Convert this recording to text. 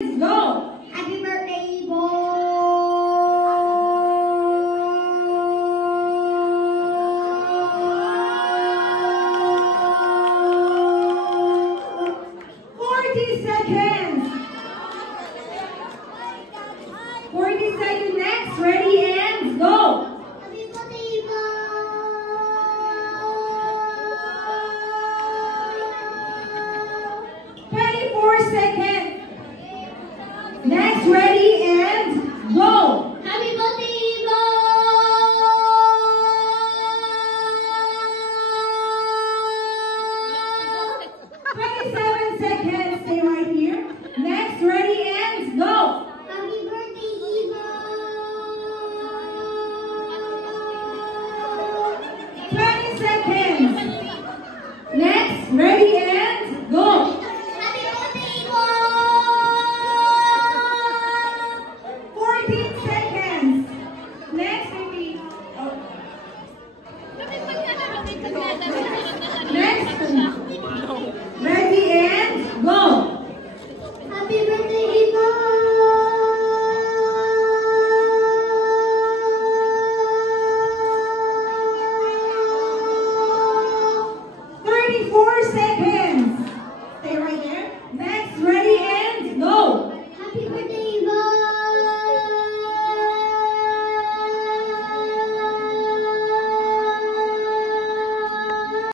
Go! Happy birthday, boy! 40 seconds! 40 seconds next. Ready and go! Happy birthday, boy! 24 seconds. Next, ready and go!